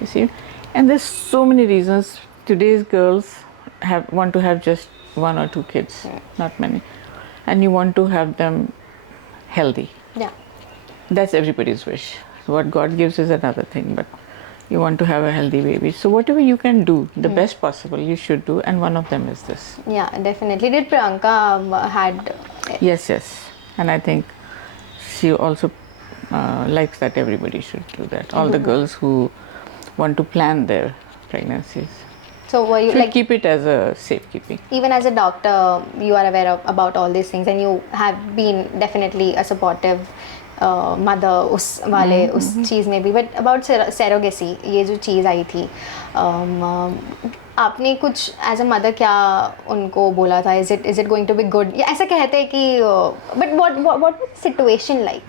You see, and there's so many reasons. Today's girls, want to have just 1 or 2 kids, not many, and you want to have them healthy. Yeah. That's everybody's wish. What God gives is another thing, but you want to have a healthy baby. So whatever you can do, the best possible, you should do, and one of them is this. Yeah, definitely. Did Priyanka had Yes, yes, and I think she also likes that everybody should do that. All the girls who want to plan their pregnancies so were you should like keep it as a safekeeping. even as a doctor you are aware about all these things and you have been definitely a supportive mother उस वाले उस चीज़ में भी but about surrogacy ये जो चीज़ आई थी आपने कुछ एज अ मदर क्या उनको बोला था is it going to be good या ऐसा कहते हैं कि but what situation like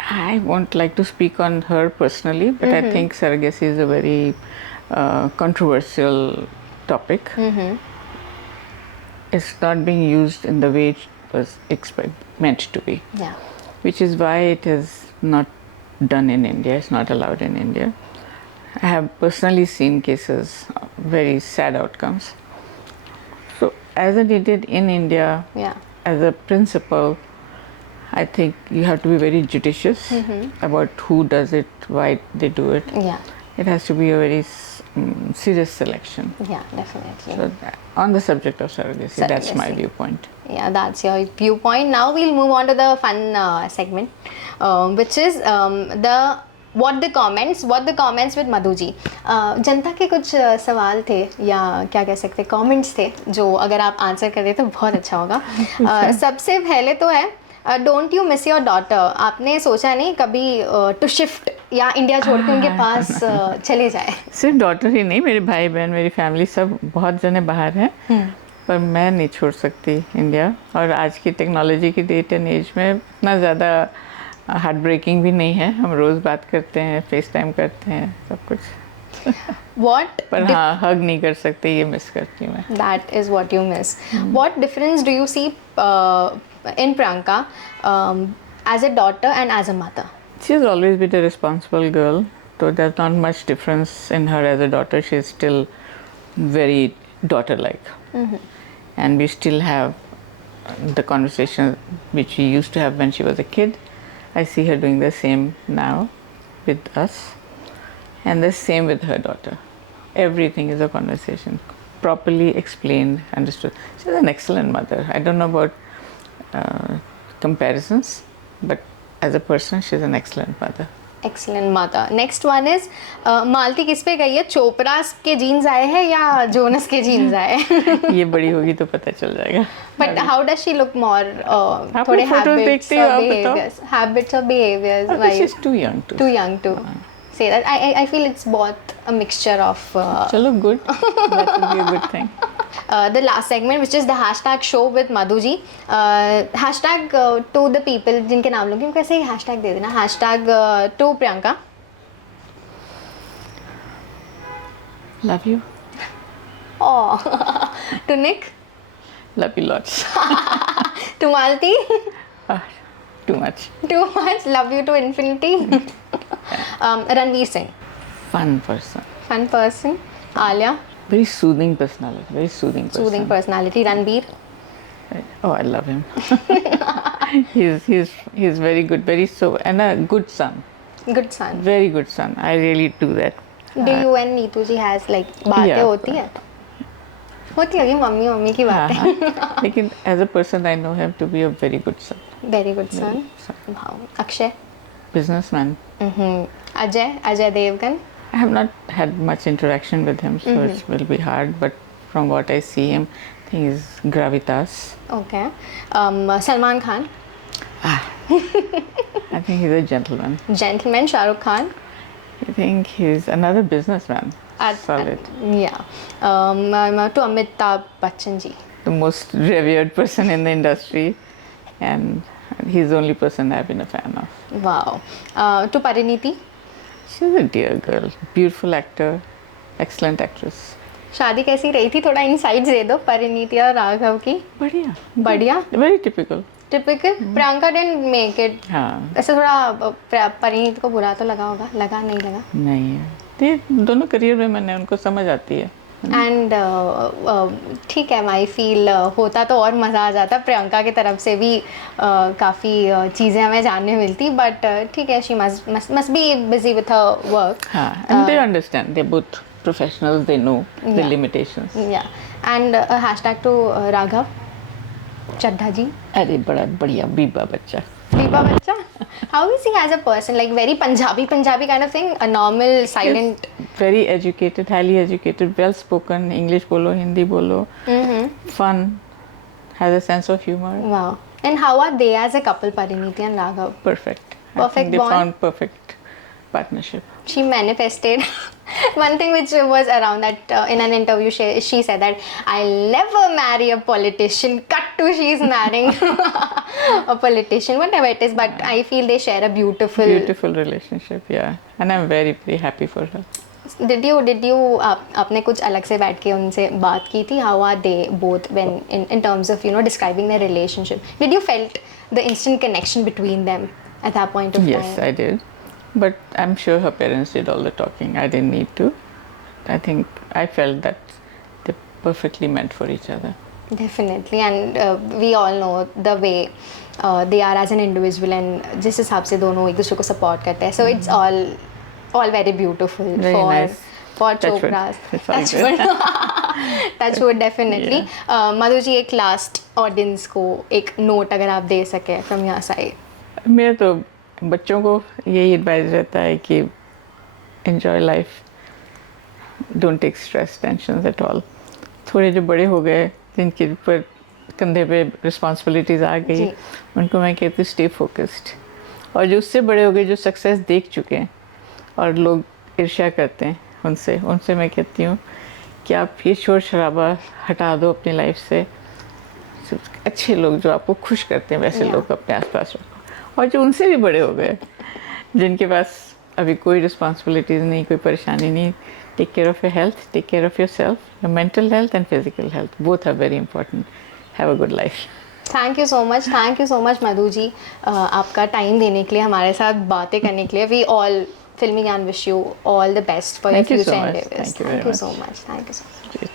I won't like to speak on her personally, but I think surrogacy is a very controversial topic. It's not being used in the way it was meant to be, या which is why it is not done in India. It's not allowed in India. I have personally seen cases, very sad outcomes. So, as I did it in India, या as a principal, I think you have to be very judicious about who does it, why they do it. या It has to be a very serious selection. या definitely So, on the subject of surrogacy, that's my Surrogacy. viewpoint. Yeah, that's your viewpoint. Now we'll move on to the fun segment, which is what the comments with Madhu ji. जनता के कुछ सवाल थे या क्या कह सकते comments थे जो अगर आप आंसर करें तो बहुत अच्छा होगा. सबसे पहले तो है don't you miss your daughter. आपने सोचा नहीं कभी टू शिफ्ट या इंडिया छोड़ के उनके पास चले जाए? सिर्फ डॉटर ही नहीं, मेरे भाई बहन, मेरी फैमिली सब बहुत जने बाहर हैं, पर मैं नहीं छोड़ सकती इंडिया. और आज की टेक्नोलॉजी की डेट एंड एज में इतना ज़्यादा हार्ट ब्रेकिंग भी नहीं है. हम रोज़ बात करते हैं, फेस टाइम करते हैं, सब कुछ. What पर हाँ, हग नहीं कर सकते, ये मिस करती हूँ मैं. that is what you miss. What difference do you see in Priyanka as a daughter and as a mother? She has always been a responsible girl, so there's not much difference in her as a daughter. She is still very daughter-like, and we still have the conversation which we used to have when she was a kid. I see her doing the same now with us, and the same with her daughter. Everything is a conversation, properly explained, understood. She's an excellent mother. I don't know about comparisons, but as a person, she's an excellent mother. Excellent mother. Next one is मालती किस पे गई है? चोपड़ास के jeans आए हैं या Jonas के jeans आए हैं? ये बड़ी होगी तो पता चल जाएगा. But how does she look more? थोड़े photos habits देखती हो, or आप बताओ. behaviors. Habits or behaviors. But Why? she's too young to. Too young to say that. I feel it's both a mixture of. चलो, good. That would be a good thing. The last segment, which is the hashtag show with Madhu ji. Hashtag to the people जिनके नाम लोगे उनको ऐसे ही hashtag दे देना. Hashtag to Priyanka. Love you. Oh. To Nick. Love you lots. To Malti. Too much. Too much. Love you to infinity. Ranveer Singh. Fun person. Fun person. Alia. Very soothing personality. Very soothing person. Soothing personality. Ranveer. Oh, I love him. he's very good. Very and a good son. Good son. Very good son. I really do that. Do you and Neetu ji has like बातें Yeah. होती है? होती होगी mummy की हाँ, बातें. हाँ. लेकिन as a person, I know him to be a very good son. Very good son. Wow. Akshay. Businessman. Ajay Devgan. I have not had much interaction with him, so it will be hard. But from what I see him, I think he's gravitas. Okay. Salman Khan. I think he's a gentleman. Gentleman. Shah Rukh Khan. I think he's another businessman. Solid. Yeah. To Amitabh Bachchan ji. The most revered person in the industry, and he's the only person I've been a fan of. Wow. To Pariniti. She's a dear girl, beautiful actor, excellent actress. शादी कैसी रही थी? थोड़ा insights दे दो परिणीति और राघव की. बढ़िया. बढ़िया. Very typical. Typical. Priyanka didn't make it. हाँ. ऐसे थोड़ा परिणीति को बुरा तो लगा होगा? लगा नहीं लगा? नहीं है. ये दोनों करियर में मैंने उनको समझ आती है. एंड ठीक है, आई फील होता तो और मज़ा आ जाता, प्रियंका की तरफ से भी काफ़ी चीज़ें हमें जानने मिलती, बट ठीक है, she must be busy with her work. हाँ, and they understand. They're both professionals. They know the Yeah. limitations. Yeah, and hashtag to Raghav Chadha ji. अरे बड़ा बढ़िया बीबा बच्चा. Deepa Bachcha, how is he as a person? Like very Punjabi kind of thing, a normal, silent. He's very educated, highly educated, well spoken. English bolo, Hindi bolo. Fun, has a sense of humor. Wow. And how are they as a couple, Pariniti and Raghav? Perfect. I Perfect think they bond? found perfect partnership. She manifested one thing which was around that in an interview she said that I'll never marry a politician. Cut to she's marrying a politician, whatever it is, but I feel they share a beautiful relationship, yeah, and I'm very very happy for her. Did you आपने कुछ अलग से बैठ के उनसे बात की थी? How are they both when in terms of describing their relationship? Did you felt the instant connection between them at that point of time? Yes, I did, but I'm sure her parents did all the talking. I didn't need to. I think I felt that they're perfectly meant for each other. Definitely, and we all know the way they are as an individual, and जिस हिसाब से दोनों एक दूसरे को support करते हैं, so it's all very beautiful. Very for nice. for Touch wood. Chopras. It's all Touch good. wood. Touch wood, definitely. Madhu ji, एक last audience को एक note अगर आप दे सके from your side. मेरा तो बच्चों को यही एडवाइस रहता है कि enjoy life, don't take stress, tensions at all. थोड़े जो बड़े हो गए, जिनके ऊपर कंधे पे रिस्पॉन्सिबिलिटीज आ गई, जी. उनको मैं कहती हूँ स्टे फोकस्ड. और जो उससे बड़े हो गए, जो सक्सेस देख चुके हैं और लोग ईर्ष्या करते हैं उनसे मैं कहती हूँ कि आप ये शोर शराबा हटा दो अपनी लाइफ से. अच्छे लोग जो आपको खुश करते हैं वैसे लोग अपने आसपास रखो. और जो उनसे भी बड़े हो गए, जिनके पास अभी कोई रिस्पॉन्सिबिलिटीज़ नहीं, कोई परेशानी नहीं, take care of your health, take care of yourself, your mental health and physical health. Both are very important. Have a good life. Thank you so much Madhu ji, आपका टाइम देने के लिए, हमारे साथ बातें करने के लिए. वी ऑल फिल्मी ज्ञान wish you all the best for your Thank you so future much. Endeavours. Thank you very thank you much. So much. Great.